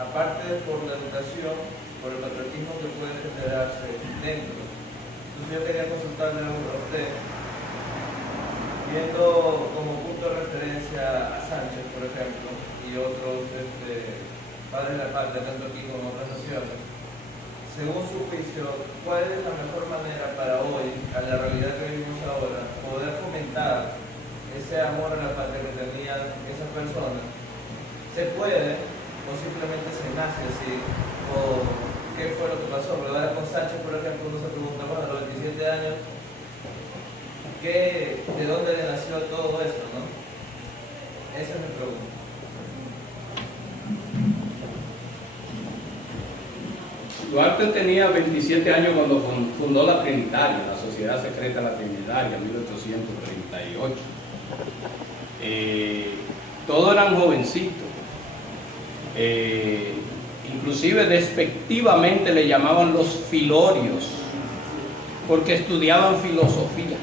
aparte por la educación, por el patriotismo que puede generarse dentro. Entonces yo quería consultarle a usted, viendo como punto de referencia a Sánchez, por ejemplo, y otros padres de la patria, tanto aquí como en otras naciones, según su juicio, ¿cuál es la mejor manera para hoy, a la realidad que vivimos ahora, poder fomentar ese amor a la patria que tenían esas personas? ¿Se puede o simplemente se nace así? ¿O qué fue lo que pasó? Porque ahora con Sánchez, por ejemplo, uno se pregunta, bueno, a los 27 años, ¿de dónde le nació todo eso, no? Esa es mi pregunta. Duarte tenía 27 años cuando fundó la Trinitaria, la Sociedad Secreta de la Trinitaria, en 1838. Todos eran jovencitos. Inclusive despectivamente le llamaban los filorios, porque estudiaban filosofía.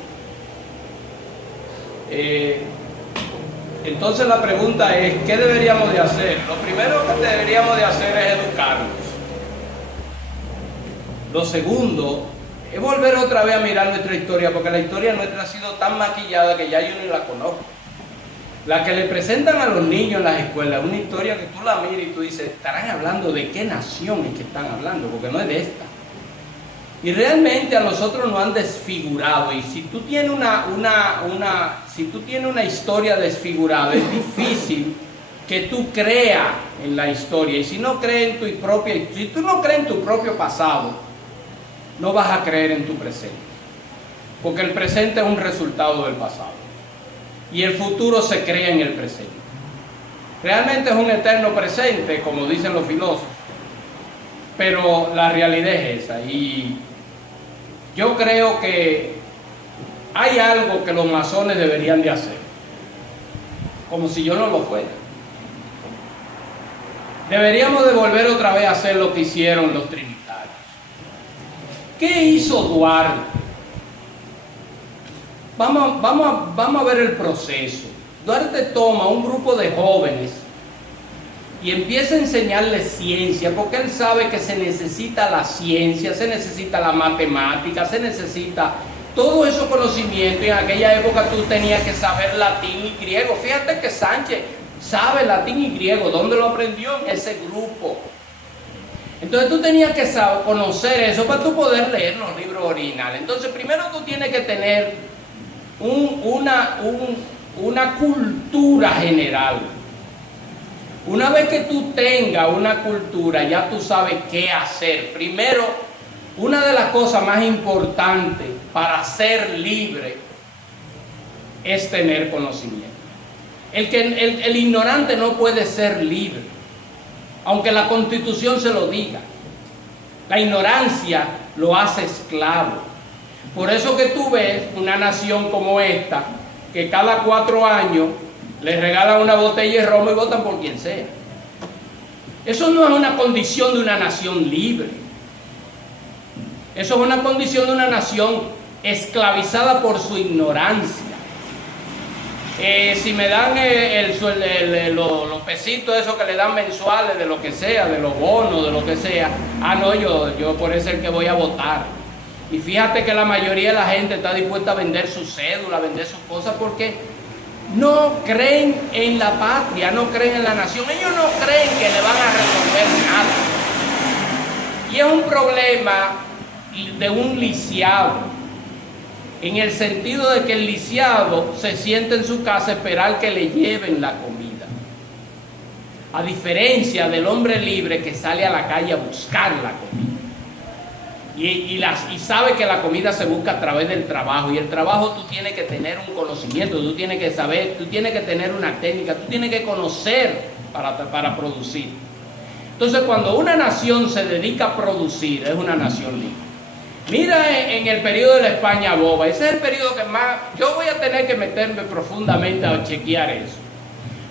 Entonces la pregunta es, ¿qué deberíamos de hacer? Lo primero que deberíamos de hacer es educarnos. Lo segundo es volver otra vez a mirar nuestra historia, porque la historia nuestra ha sido tan maquillada que ya yo ni la conozco. La que le presentan a los niños en las escuelas, una historia que tú la miras y tú dices, estarán hablando de qué nación es que están hablando, porque no es de esta. Y realmente a nosotros nos han desfigurado, y si tú tienes una historia desfigurada, es difícil que tú creas en la historia. Y si tú no crees en tu propio pasado, no vas a creer en tu presente, porque el presente es un resultado del pasado y el futuro se crea en el presente. Realmente es un eterno presente, como dicen los filósofos, pero la realidad es esa. Y yo creo que hay algo que los masones deberían de hacer, como si yo no lo fuera. Deberíamos de volver otra vez a hacer lo que hicieron los trinitarios. ¿Qué hizo Duarte? Vamos a ver el proceso. Duarte toma un grupo de jóvenes y empieza a enseñarles ciencia, porque él sabe que se necesita la ciencia, se necesita la matemática, se necesita todo esos conocimientos. Y en aquella época tú tenías que saber latín y griego. Fíjate que Sánchez sabe latín y griego. ¿Dónde lo aprendió? En ese grupo. Entonces tú tenías que conocer eso para tú poder leer los libros originales. Entonces primero tú tienes que tener una cultura general. Una vez que tú tengas una cultura, ya tú sabes qué hacer. Primero, una de las cosas más importantes para ser libre es tener conocimiento. El ignorante no puede ser libre, aunque la Constitución se lo diga. La ignorancia lo hace esclavo. Por eso que tú ves una nación como esta, que cada 4 años le regalan una botella de romo y votan por quien sea. Eso no es una condición de una nación libre. Eso es una condición de una nación esclavizada por su ignorancia. Si me dan los pesitos esos que le dan mensuales, de lo que sea, de los bonos, de lo que sea, no, yo por eso es el que voy a votar. Y fíjate que la mayoría de la gente está dispuesta a vender su cédula, a vender sus cosas, porque no creen en la patria, no creen en la nación. Ellos no creen que le van a resolver nada. Y es un problema de un lisiado, en el sentido de que el lisiado se sienta en su casa a esperar que le lleven la comida, a diferencia del hombre libre que sale a la calle a buscar la comida y sabe que la comida se busca a través del trabajo, y el trabajo tú tienes que tener un conocimiento, tú tienes que saber, tú tienes que tener una técnica, tú tienes que conocer para producir. Entonces cuando una nación se dedica a producir, es una nación libre. Mira en el periodo de la España boba, ese es el periodo que más, yo voy a tener que meterme profundamente a chequear eso,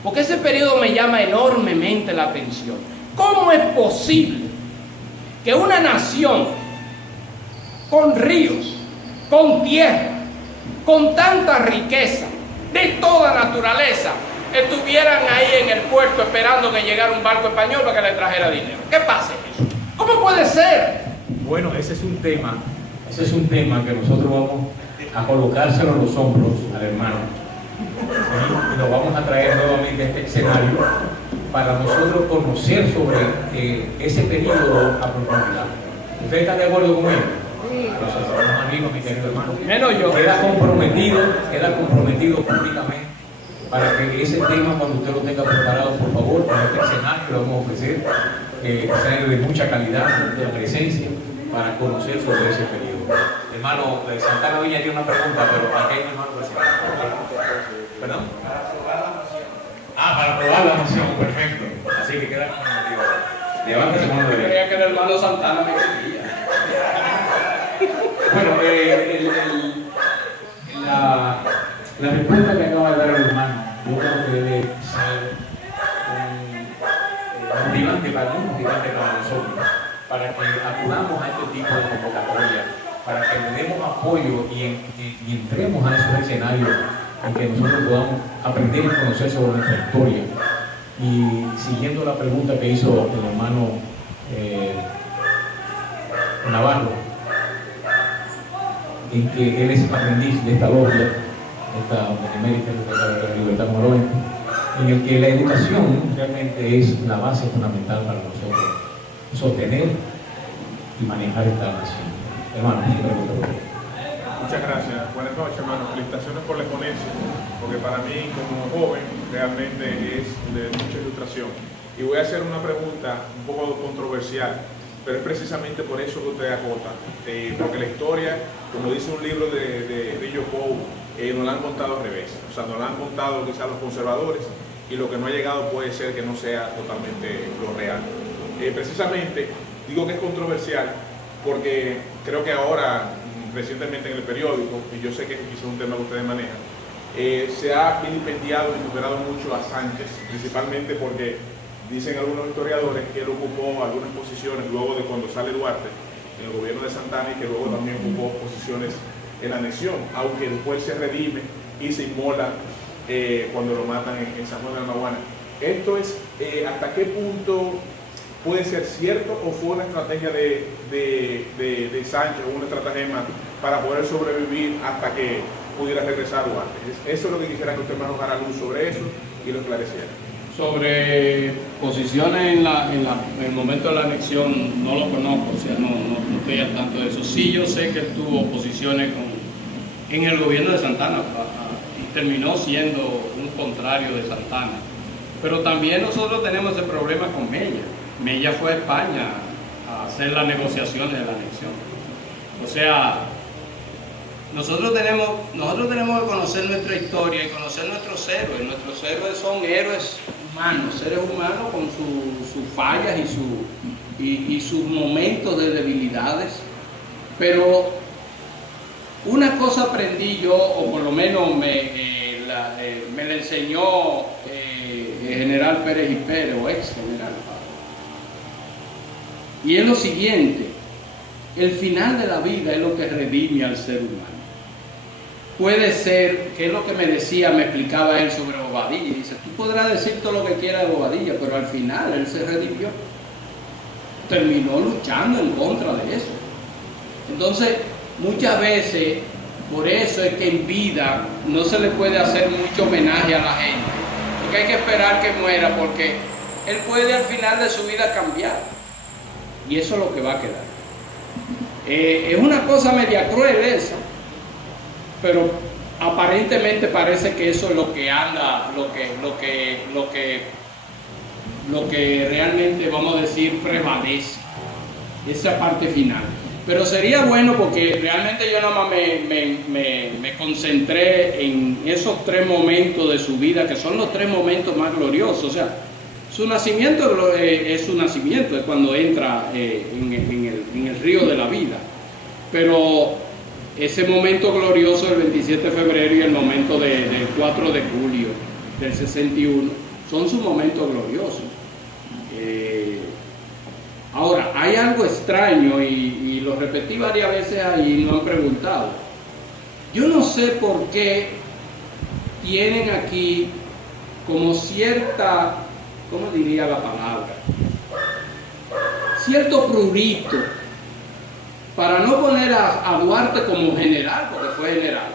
porque ese periodo me llama enormemente la atención. ¿Cómo es posible que una nación con ríos, con tierra, con tanta riqueza, de toda naturaleza, estuvieran ahí en el puerto esperando que llegara un barco español para que le trajera dinero. ¿Qué pasa eso? ¿Cómo puede ser? Bueno, ese es un tema que nosotros vamos a colocárselo en los hombros al hermano. Y lo vamos a traer nuevamente a este escenario para nosotros conocer sobre ese periodo a profundidad. ¿Usted está de acuerdo con él? Sí. Entonces, somos amigos, mi querido hermano. Menos yo. Queda comprometido públicamente para que ese tema, cuando usted lo tenga preparado, por favor, en este escenario lo vamos a ofrecer, escenario de mucha calidad, de presencia, para conocer sobre ese periodo. Hermano, Santana Viña tiene una pregunta, pero ¿a qué hermano presidente? ¿Perdón? Para probar la moción, perfecto. Así que queda comprometido. Levántese mano derecha. Creía que el hermano Santana me quería. Bueno, la respuesta que acaba de dar el hermano, yo creo que debe ser motivante para nosotros, para que acudamos a este tipo de convocatoria, para que le demos apoyo y entremos a esos escenarios en que nosotros podamos aprender y conocer sobre nuestra historia. Y siguiendo la pregunta que hizo el hermano Navarro, en que él es aprendiz de esta logia, esta benemérita de la Libertad Morovenco, en el que la educación realmente es la base fundamental para nosotros sostener y manejar esta nación. Hermano, muchas gracias. Buenas noches, hermano. Felicitaciones por la ponencia, porque para mí, como joven, realmente es de mucha ilustración. Y voy a hacer una pregunta un poco controversial, pero es precisamente por eso que usted acota, porque la historia, como dice un libro de Rillo Pou, nos la han contado al revés. O sea, nos la han contado quizás los conservadores, y lo que no ha llegado puede ser que no sea totalmente lo real. Precisamente digo que es controversial porque creo que ahora, recientemente en el periódico, y yo sé que quizás es un tema que ustedes manejan, se ha vilipendiado y superado mucho a Sánchez, principalmente porque dicen algunos historiadores que él ocupó algunas posiciones luego de cuando sale Duarte en el gobierno de Santana, y que luego también ocupó posiciones en la anexión, aunque después se redime y se inmola cuando lo matan en San Juan de la Maguana. Esto es, ¿hasta qué punto puede ser cierto o fue una estrategia de Sánchez, o una estratagema para poder sobrevivir hasta que pudiera regresar a Duarte? Eso es lo que quisiera que usted me arrojara luz sobre eso y lo esclareciera. Sobre posiciones en el momento de la anexión, no lo conozco, o sea, no estoy al tanto de eso. Sí, yo sé que él tuvo posiciones en el gobierno de Santana y terminó siendo un contrario de Santana. Pero también nosotros tenemos ese problema con Mella. Mella fue a España a hacer las negociaciones de la anexión. O sea, nosotros tenemos que conocer nuestra historia y conocer nuestros héroes. Nuestros héroes son héroes humanos, seres humanos con sus fallas y sus momentos de debilidades. Pero una cosa aprendí yo, o por lo menos me la enseñó el general Pérez y Pérez, o ex general, y es lo siguiente: el final de la vida es lo que redime al ser humano. Puede ser, que es lo que me explicaba él sobre Bobadilla, y dice, tú podrás decir todo lo que quieras de Bobadilla, pero al final él se redimió, terminó luchando en contra de eso. Entonces, muchas veces, por eso es que en vida no se le puede hacer mucho homenaje a la gente, porque hay que esperar que muera, porque él puede al final de su vida cambiar, y eso es lo que va a quedar. Es una cosa media cruel esa, pero aparentemente parece que eso es lo que anda, lo que realmente, vamos a decir, prevalece, esa parte final. Pero sería bueno, porque realmente yo nada más me concentré en esos 3 momentos de su vida, que son los 3 momentos más gloriosos. O sea, su nacimiento es su nacimiento, es cuando entra en el río de la vida. Pero ese momento glorioso del 27 de febrero y el momento del 4 de julio del 61 son sus momentos gloriosos. Ahora, hay algo extraño, y lo repetí varias veces ahí y me han preguntado. Yo no sé por qué tienen aquí como cierta, ¿cómo diría la palabra? Cierto prurito para no poner a Duarte como general, porque fue general,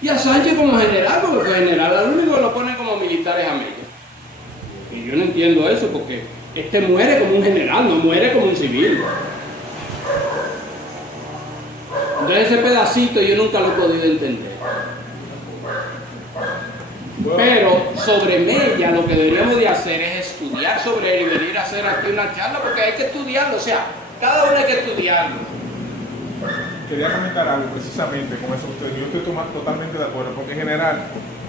y a Sánchez como general, porque fue general. Al único que lo ponen como militares amigos. Y yo no entiendo eso, porque este muere como un general, no muere como un civil. Entonces ese pedacito yo nunca lo he podido entender. Pero sobre Mella lo que deberíamos de hacer es estudiar sobre él y venir a hacer aquí una charla, porque hay que estudiarlo, o sea, cada uno hay que estudiarlo. Quería comentar algo precisamente con eso. Yo estoy totalmente de acuerdo, porque en general,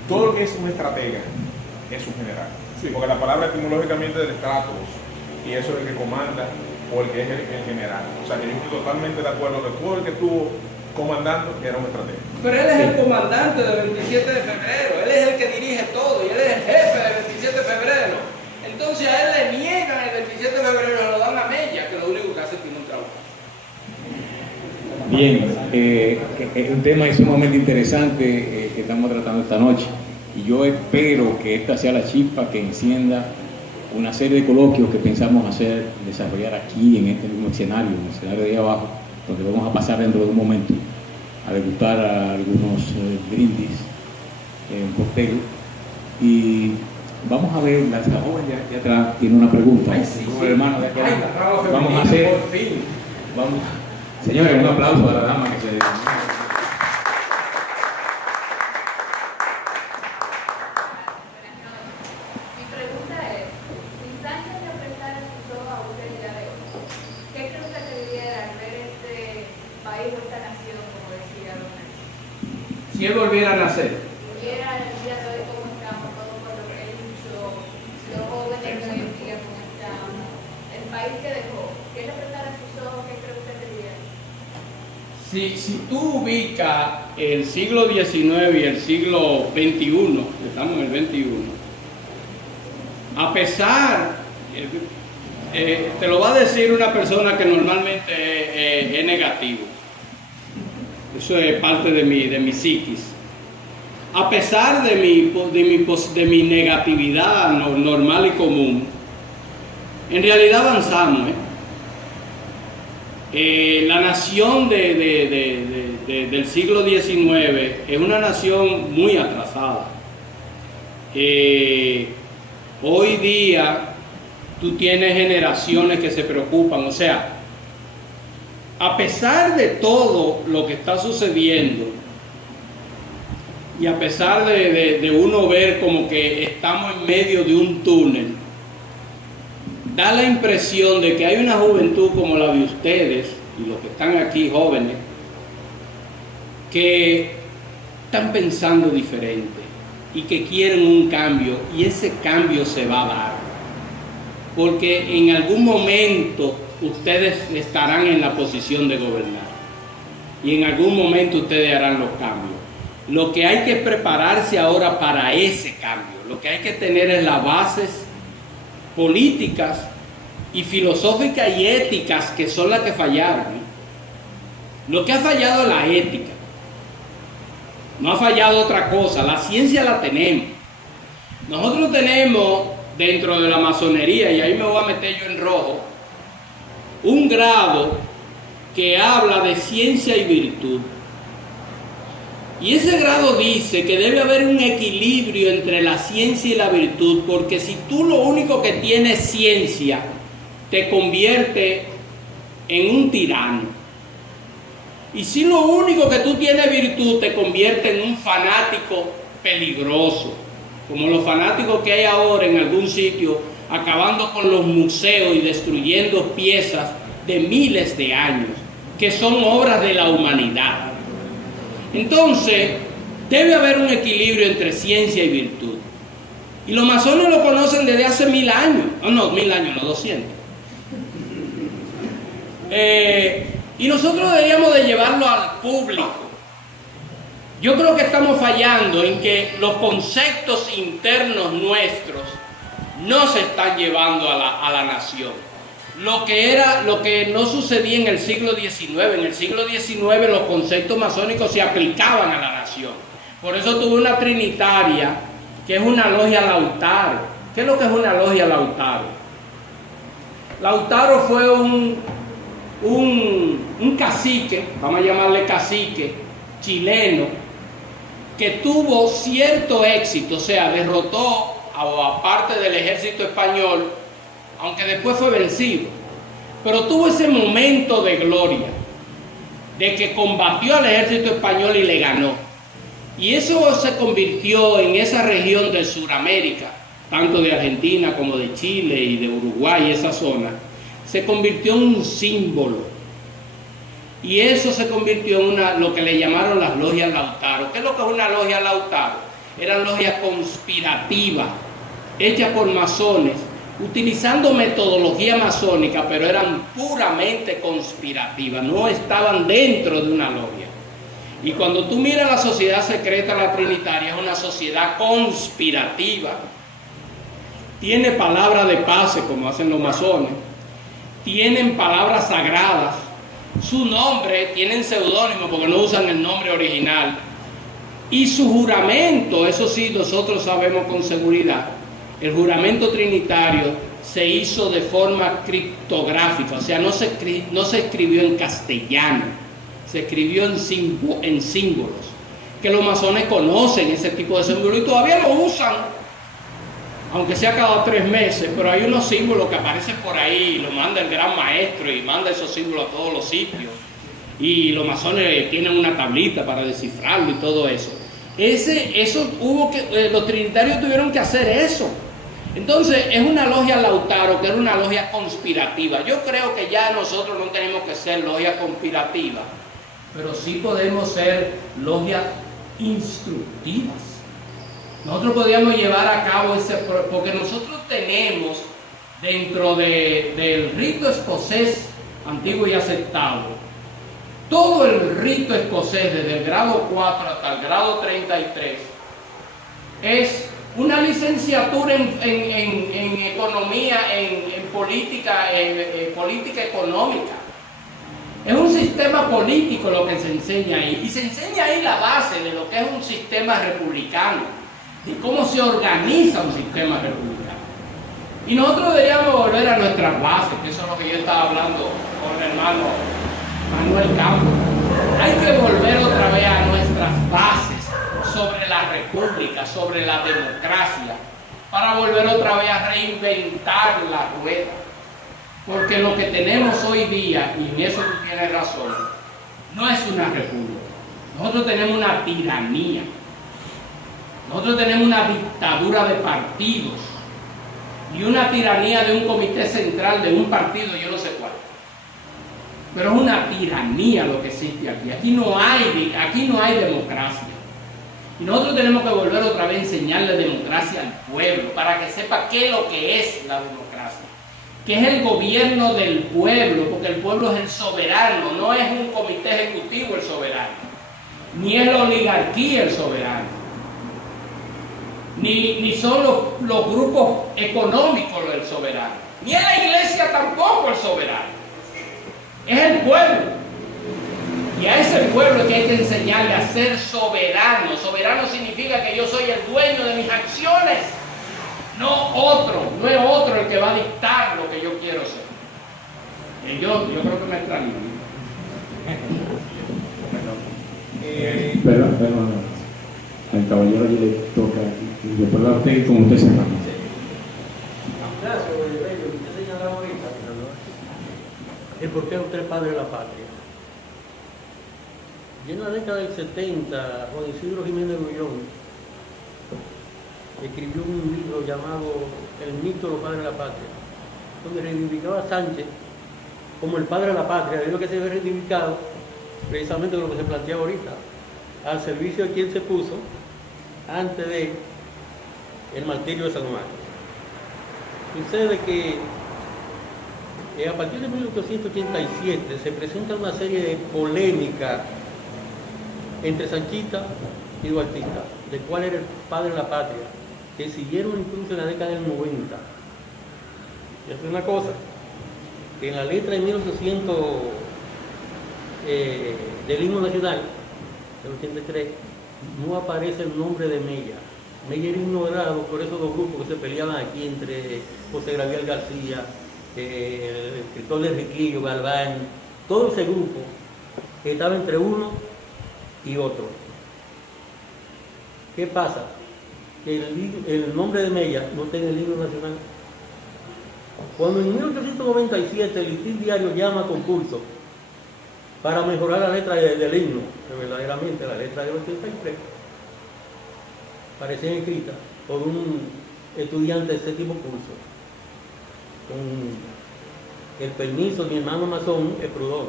todo lo que es un estratega es un general. Sí, porque la palabra etimológicamente de estratos, y eso es el que comanda o el que es el general. O sea, que yo estoy totalmente de acuerdo que todo el que estuvo comandando era un estratega. Pero él es el comandante del 27 de febrero, él es el que dirige todo y él es el jefe del 27 de febrero. Entonces a él le niegan el 27 de febrero y lo dan a Mella, que lo único que hace es tiene un trabajo. Bien, es un tema sumamente interesante que estamos tratando esta noche, y yo espero que esta sea la chispa que encienda una serie de coloquios que pensamos desarrollar aquí en este mismo escenario, en el escenario de ahí abajo, donde vamos a pasar dentro de un momento a degustar a algunos brindis en cóctel. Y vamos a ver, la joven de atrás tiene una pregunta. Ay, sí, el hermano de aquí. Ay, la rama Vamos a femenina, hacer, por fin. vamos, señores, un aplauso a la dama que se... Mi pregunta es, si Sánchez le prestara sus ojos a usted el día de hoy, ¿qué cree usted que viviera al ver este país o esta nación, como decía Don Nelson? Si él volviera a nacer, Viera el día de hoy cómo estamos, todo por lo que él luchó, los jóvenes que hoy en día cómo estamos, el país que dejó, ¿qué le prestara sus ojos? ¿Qué cree usted que viviera? si tú ubicas el siglo XIX y el siglo XXI, estamos en el XXI, a pesar, te lo va a decir una persona que normalmente es negativo, eso es parte de mi psiquis. A pesar de mi negatividad normal y común, en realidad avanzamos. La nación del siglo XIX es una nación muy atrasada. Hoy día tú tienes generaciones que se preocupan, o sea, a pesar de todo lo que está sucediendo y a pesar de uno ver como que estamos en medio de un túnel, da la impresión de que hay una juventud como la de ustedes y los que están aquí jóvenes que están pensando diferente y que quieren un cambio, y ese cambio se va a dar porque en algún momento ustedes estarán en la posición de gobernar y en algún momento ustedes harán los cambios. Lo que hay que prepararse ahora para ese cambio, lo que hay que tener es las bases políticas y filosóficas y éticas, que son las que fallaron. Lo que ha fallado es la ética, no ha fallado otra cosa. La ciencia la tenemos. Nosotros tenemos dentro de la masonería, y ahí me voy a meter yo en rojo, un grado que habla de ciencia y virtud. Y ese grado dice que debe haber un equilibrio entre la ciencia y la virtud, porque si tú lo único que tienes es ciencia, te convierte en un tirano. Y si lo único que tú tienes virtud, te convierte en un fanático peligroso, como los fanáticos que hay ahora en algún sitio, acabando con los museos y destruyendo piezas de miles de años, que son obras de la humanidad. Entonces, debe haber un equilibrio entre ciencia y virtud. Y los masones lo conocen desde hace 1000 años. No, 1000 años, no, 200. Y nosotros deberíamos de llevarlo al público. Yo creo que estamos fallando en que los conceptos internos nuestros no se están llevando a la nación. Lo que no sucedía en el siglo XIX. En el siglo XIX los conceptos masónicos se aplicaban a la nación. Por eso tuve una trinitaria que es una logia Lautaro. ¿Qué es lo que es una logia Lautaro? Lautaro fue un cacique, vamos a llamarle cacique, chileno, que tuvo cierto éxito, o sea, derrotó a parte del ejército español, aunque después fue vencido, pero tuvo ese momento de gloria, de que combatió al ejército español y le ganó. Y eso se convirtió en esa región de Sudamérica, tanto de Argentina como de Chile y de Uruguay, esa zona, se convirtió en un símbolo. Y eso se convirtió en lo que le llamaron las logias Lautaro. ¿Qué es lo que es una logia Lautaro? Eran logias conspirativas, hechas por masones, utilizando metodología masónica, pero eran puramente conspirativas, no estaban dentro de una logia. Y cuando tú miras la sociedad secreta, la trinitaria, es una sociedad conspirativa. Tiene palabras de paz, como hacen los masones. Tienen palabras sagradas. Su nombre, tienen seudónimo porque no usan el nombre original. Y su juramento, eso sí, nosotros sabemos con seguridad, el juramento trinitario se hizo de forma criptográfica, o sea, no se escribió en castellano, se escribió en símbolos, que los masones conocen ese tipo de símbolos y todavía lo usan, aunque sea cada 3 meses, pero hay unos símbolos que aparecen por ahí, lo manda el gran maestro y manda esos símbolos a todos los sitios, y los masones tienen una tablita para descifrarlo y todo eso. Los trinitarios tuvieron que hacer eso. Entonces es una logia Lautaro, que era una logia conspirativa. Yo creo que ya nosotros no tenemos que ser logia conspirativa, pero sí podemos ser logias instructivas. Nosotros podríamos llevar a cabo porque nosotros tenemos dentro del rito escocés antiguo y aceptado, todo el rito escocés desde el grado 4 hasta el grado 33 es una licenciatura en economía, en política económica. Es un sistema político lo que se enseña ahí, y se enseña ahí la base de lo que es un sistema republicano, de cómo se organiza un sistema republicano. Y nosotros deberíamos volver a nuestras bases, que eso es lo que yo estaba hablando con el hermano Manuel Campos. Hay que volver otra vez a nuestras bases sobre la república, sobre la democracia, para volver otra vez a reinventar la rueda. Porque lo que tenemos hoy día, y en eso tú tienes razón, no es una república. Nosotros tenemos una tiranía. Nosotros tenemos una dictadura de partidos y una tiranía de un comité central de un partido, yo no sé cuál. Pero es una tiranía lo que existe aquí. Aquí no hay democracia. Y nosotros tenemos que volver otra vez a enseñarle democracia al pueblo, para que sepa qué es lo que es la democracia, que es el gobierno del pueblo, porque el pueblo es el soberano, no es un comité ejecutivo el soberano, ni es la oligarquía el soberano, ni son los grupos económicos el soberano, ni es la iglesia tampoco el soberano, es el pueblo. Y a ese pueblo que hay que enseñarle a ser soberano. Soberano significa que yo soy el dueño de mis acciones, no es otro el que va a dictar lo que yo quiero ser. Y yo creo que me extraño. Perdón. Al caballero allí le toca, y después la usted como usted se llama. Gracias, usted señalaba ahorita el por qué usted es padre de la patria. Y en la década del 70, Juan Isidro Jiménez Grullón escribió un libro llamado El mito de los padres de la patria, donde reivindicaba a Sánchez como el padre de la patria, de lo que se ve reivindicado precisamente de lo que se planteaba ahorita, al servicio de quien se puso antes de el martirio de San Marcos. Sucede que a partir de 1887 se presenta una serie de polémicas entre Sanchita y Duartista, de cuál era el padre de la patria, que siguieron incluso en la década del 90. Y es una cosa, que en la letra de 1800 del himno nacional, del 83, no aparece el nombre de Mella. Mella era ignorado por esos dos grupos que se peleaban aquí entre José Gabriel García, el escritor de Riquillo, Galván, todo ese grupo que estaba entre uno y otro. ¿Qué pasa? Que el nombre de Mella no está en el libro nacional. Cuando en 1897 el Listín Diario llama a concurso para mejorar la letra del himno, que verdaderamente la letra del 83 parecía escrita por un estudiante de séptimo curso, con el permiso de mi hermano masón, el Prudón,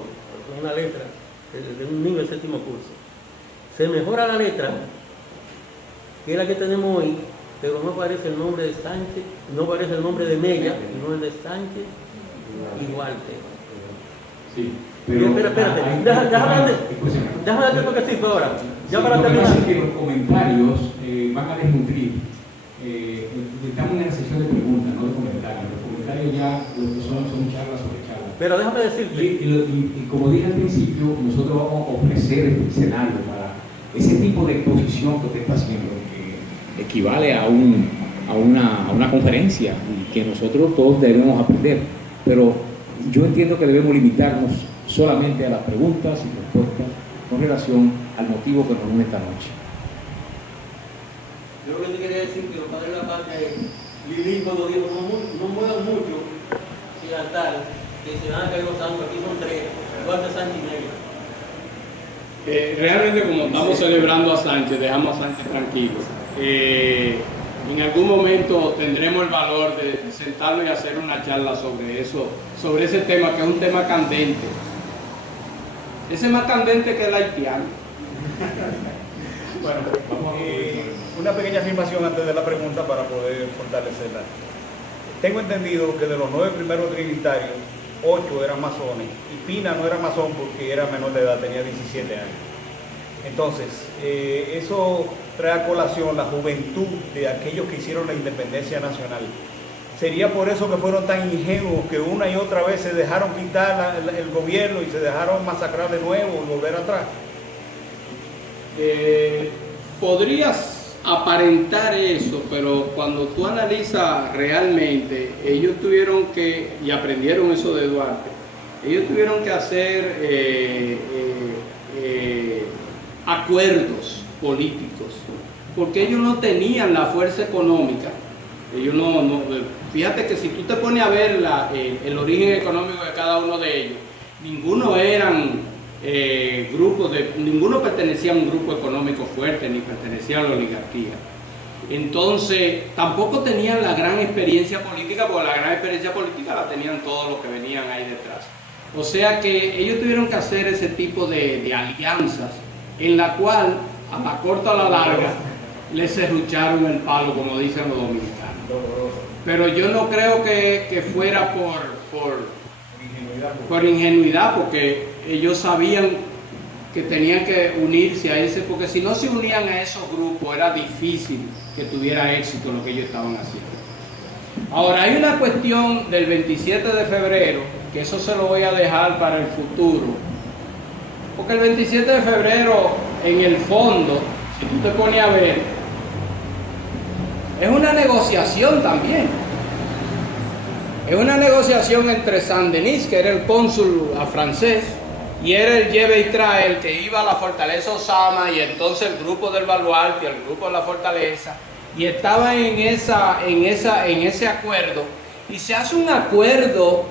con una letra de un niño del séptimo curso. Se mejora la letra, que es la que tenemos hoy, pero no aparece el nombre de Sánchez, no aparece el nombre de Mella, sino el de Sánchez y Duarte. Sí, Espérate, déjame darte un toquecito ahora, ya para terminar. Lo que pasa es que los comentarios van a desnutrir. Estamos en la sesión de preguntas, no de comentarios. Los comentarios ya lo que son charlas sobre charlas. Pero déjame decirte. Y como dije al principio, nosotros vamos a ofrecer este escenario para ese tipo de exposición que usted está haciendo, que equivale a una conferencia y que nosotros todos debemos aprender. Pero yo entiendo que debemos limitarnos solamente a las preguntas y respuestas con relación al motivo que nos une esta noche. Yo lo que te quería decir que los padres de la patria, Lili cuando dijo, no muevan mucho el altar, que se van a caer los santos, aquí son tres, Duarte, Sánchez y Mella. Realmente, como estamos celebrando a Sánchez, dejamos a Sánchez tranquilo. En algún momento tendremos el valor de sentarnos y hacer una charla sobre eso, sobre ese tema, que es un tema candente. Ese es más candente que el haitiano. Bueno, una pequeña afirmación antes de la pregunta para poder fortalecerla. Tengo entendido que de los 9 primeros trinitarios, 8 eran masones, y Pina no era masón porque era menor de edad, tenía 17 años. Entonces, eso trae a colación la juventud de aquellos que hicieron la independencia nacional. ¿Sería por eso que fueron tan ingenuos que una y otra vez se dejaron quitar el gobierno y se dejaron masacrar de nuevo y volver atrás? Podrías aparentar eso, pero cuando tú analizas realmente, ellos tuvieron que, y aprendieron eso de Duarte, ellos tuvieron que hacer acuerdos políticos, porque ellos no tenían la fuerza económica. Ellos fíjate que si tú te pones a ver el origen económico de cada uno de ellos, ninguno pertenecía a un grupo económico fuerte, ni pertenecía a la oligarquía. Entonces, tampoco tenían la gran experiencia política, porque la gran experiencia política la tenían todos los que venían ahí detrás. O sea que ellos tuvieron que hacer ese tipo de alianzas, en la cual, a la corta o a la larga, les serrucharon el palo, como dicen los dominicanos. Pero yo no creo que fuera por ingenuidad, porque ellos sabían que tenían que unirse a ese, porque si no se unían a esos grupos era difícil que tuviera éxito lo que ellos estaban haciendo. Ahora, hay una cuestión del 27 de febrero, que eso se lo voy a dejar para el futuro, porque el 27 de febrero, en el fondo, si tú te pones a ver, es una negociación también. Es una negociación entre Saint-Denis, que era el cónsul francés, y era el lleve y trae, el que iba a la fortaleza Osama, y entonces el grupo del Baluarte y el grupo de la fortaleza, y estaba en ese acuerdo, y se hace un acuerdo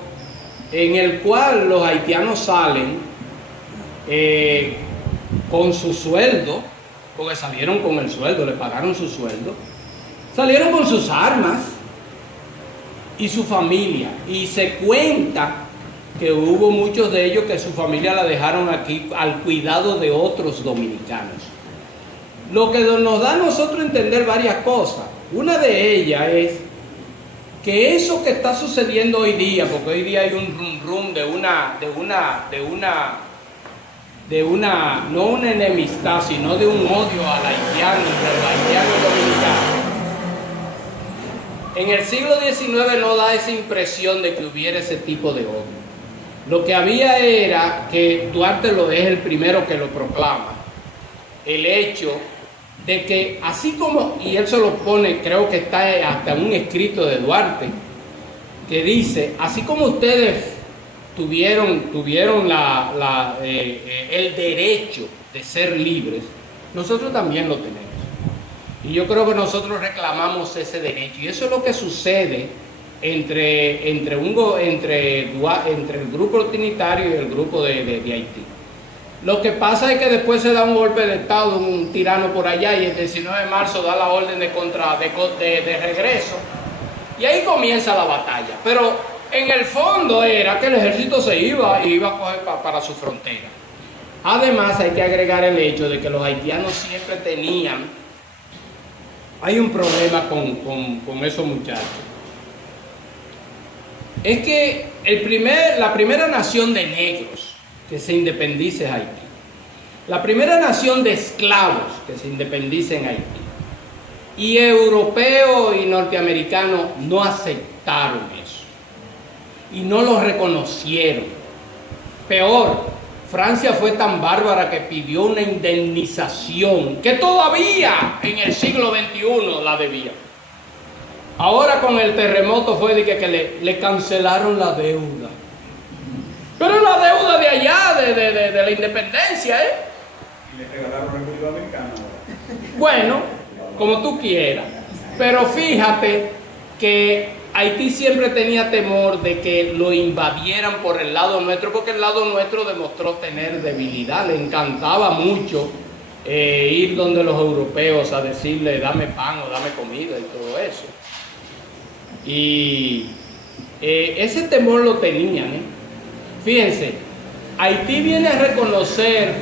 en el cual los haitianos salen con su sueldo, porque salieron con el sueldo, le pagaron su sueldo, salieron con sus armas y su familia, y se cuenta que hubo muchos de ellos que su familia la dejaron aquí al cuidado de otros dominicanos. Lo que nos da a nosotros entender varias cosas. Una de ellas es que eso que está sucediendo hoy día, porque hoy día hay un rum de no una enemistad, sino de un odio al haitiano, entre los haitianos y dominicanos. En el siglo XIX no da esa impresión de que hubiera ese tipo de odio. Lo que había era que Duarte es el primero que lo proclama, el hecho de que así como, y él se lo pone, creo que está hasta en un escrito de Duarte, que dice, así como ustedes tuvieron el derecho de ser libres, nosotros también lo tenemos. Y yo creo que nosotros reclamamos ese derecho. Y eso es lo que sucede entre el grupo trinitario y el grupo de Haití. Lo que pasa es que después se da un golpe de Estado, un tirano por allá, y el 19 de marzo da la orden de regreso. Y ahí comienza la batalla. Pero en el fondo era que el ejército se iba a coger para su frontera. Además hay que agregar el hecho de que los haitianos siempre hay un problema con esos muchachos. Es que la primera nación de negros que se independice es Haití. La primera nación de esclavos que se independice en Haití. Y europeos y norteamericanos no aceptaron eso. Y no lo reconocieron. Peor, Francia fue tan bárbara que pidió una indemnización que todavía en el siglo XXI la debía. Ahora con el terremoto fue de que le cancelaron la deuda. Pero la deuda de allá, de la independencia, ¿eh? Y le regalaron el República Dominicana. Bueno, como tú quieras. Pero fíjate que Haití siempre tenía temor de que lo invadieran por el lado nuestro, porque el lado nuestro demostró tener debilidad. Le encantaba mucho ir donde los europeos a decirle dame pan o dame comida y todo eso. Y ese temor lo tenían, ¿eh? Fíjense, Haití viene a reconocer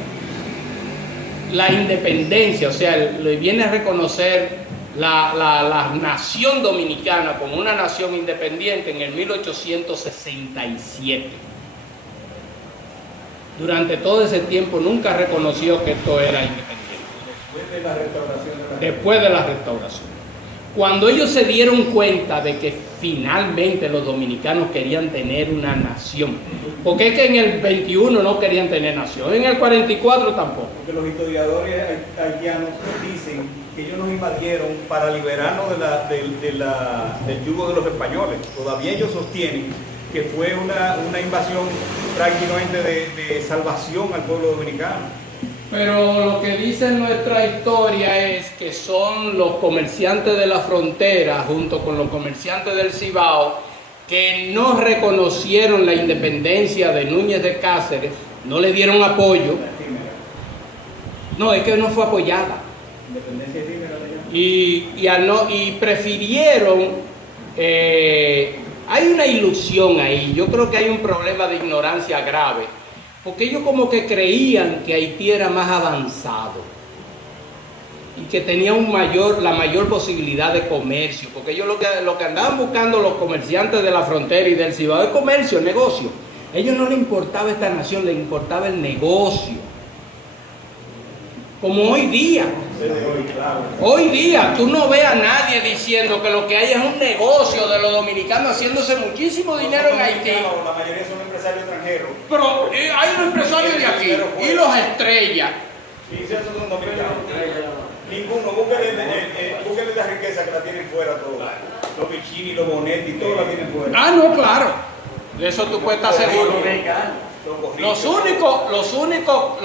la independencia, o sea, le viene a reconocer la nación dominicana como una nación independiente en el 1867. Durante todo ese tiempo nunca reconoció que esto era independiente. Después de la restauración. Cuando ellos se dieron cuenta de que finalmente los dominicanos querían tener una nación, porque es que en el 21 no querían tener nación, en el 44 tampoco. Porque los historiadores haitianos dicen que ellos nos invadieron para liberarnos del yugo de los españoles. Todavía ellos sostienen que fue una invasión prácticamente de salvación al pueblo dominicano. Pero lo que dice nuestra historia es que son los comerciantes de la frontera junto con los comerciantes del Cibao que no reconocieron la independencia de Núñez de Cáceres, no le dieron apoyo. No, es que no fue apoyada. Y prefirieron, hay una ilusión ahí, yo creo que hay un problema de ignorancia grave. Porque ellos como que creían que Haití era más avanzado y que tenía la mayor posibilidad de comercio, porque ellos lo que andaban buscando los comerciantes de la frontera y del Cibao es comercio, negocio. A ellos no les importaba esta nación, les importaba el negocio. Como hoy día. Hoy día tú no ves a nadie diciendo que lo que hay es un negocio de los dominicanos haciéndose muchísimo dinero en Haití. La mayoría son empresarios extranjeros. Pero hay unos empresarios de aquí y los estrellas. Sí, esos son dominicanos. Ninguno, búsquenle la riqueza que la tienen fuera todos. Los Bichini, los Bonetti, todos la tienen fuera. Ah, no, claro. De eso tú puedes estar seguro. Los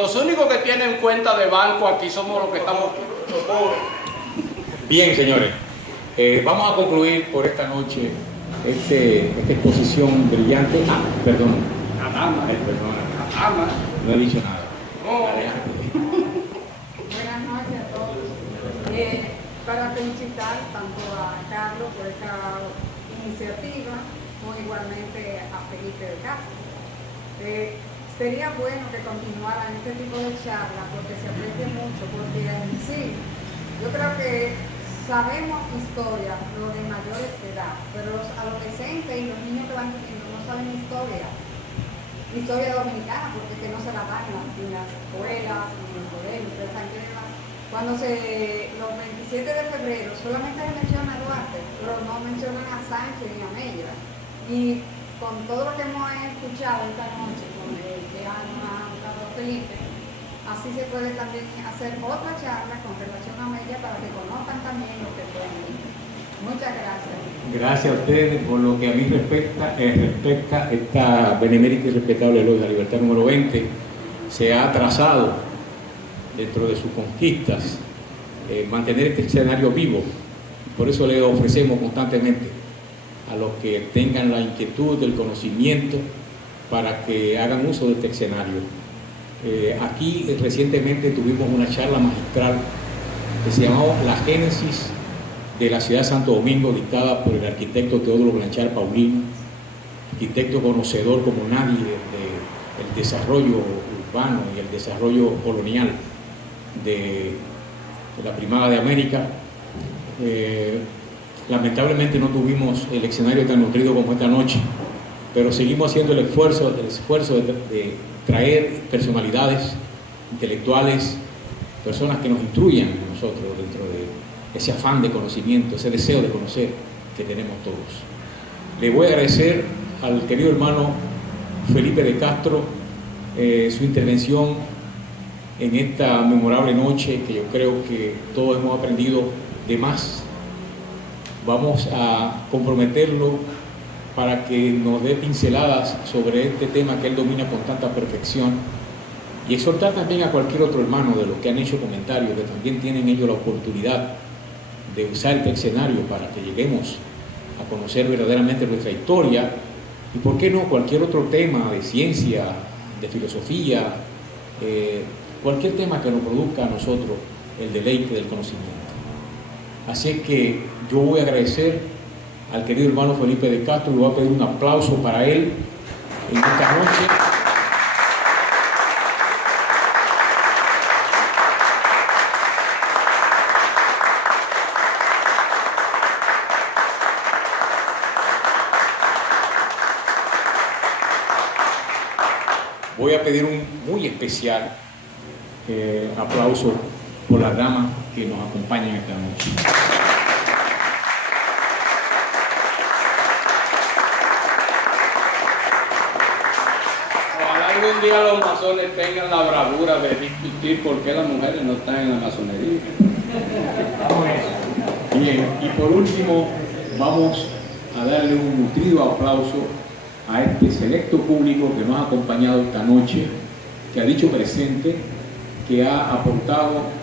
únicos que tienen cuenta de banco aquí somos los que estamos. Bien, señores, vamos a concluir por esta noche esta exposición brillante. Perdón. No he dicho nada. Buenas noches a todos. Para felicitar tanto a Carlos por esta iniciativa, como igualmente a Felipe de Castro. Sería bueno que continuaran este tipo de charlas porque se aprende mucho, porque en sí, yo creo que sabemos historia, los de mayores de edad, pero los adolescentes y los niños que van creciendo no saben historia dominicana, porque es que no se la dan en las escuelas, en los colegios. Cuando los 27 de febrero solamente se menciona a Duarte, pero no mencionan a Sánchez ni a Mella. Y con todo lo que hemos escuchado esta noche, con el que ha hablado Felipe, así se puede también hacer otra charla con relación a Mella para que conozcan también lo que pueden ir. Muchas gracias. Gracias a ustedes. Por lo que a mí respecta, esta benemérita y respetable ley de la libertad número 20 se ha trazado dentro de sus conquistas mantener este escenario vivo. Por eso le ofrecemos constantemente a los que tengan la inquietud, el conocimiento, para que hagan uso de este escenario. Aquí recientemente tuvimos una charla magistral que se llamó La Génesis de la ciudad de Santo Domingo, dictada por el arquitecto Teodoro Blanchard Paulino, arquitecto conocedor como nadie del desarrollo urbano y el desarrollo colonial de la Primada de América. Lamentablemente no tuvimos el escenario tan nutrido como esta noche, pero seguimos haciendo el esfuerzo de traer personalidades intelectuales, personas que nos instruyan a nosotros dentro de ese afán de conocimiento, ese deseo de conocer que tenemos todos. Le voy a agradecer al querido hermano Felipe de Castro su intervención en esta memorable noche, que yo creo que todos hemos aprendido de más. Vamos a comprometerlo para que nos dé pinceladas sobre este tema que él domina con tanta perfección, y exhortar también a cualquier otro hermano de los que han hecho comentarios, que también tienen ellos la oportunidad de usar este escenario para que lleguemos a conocer verdaderamente nuestra historia, y por qué no cualquier otro tema de ciencia, de filosofía, cualquier tema que nos produzca a nosotros el deleite del conocimiento. Así que yo voy a agradecer al querido hermano Felipe de Castro y voy a pedir un aplauso para él en esta noche. Voy a pedir un muy especial aplauso por las damas que nos acompañan esta noche. Ojalá algún día los masones tengan la bravura de discutir por qué las mujeres no están en la masonería. Bien, y por último vamos a darle un nutrido aplauso a este selecto público que nos ha acompañado esta noche, que ha dicho presente, que ha aportado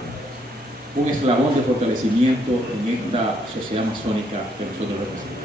un eslabón de fortalecimiento en esta sociedad masónica que nosotros representamos.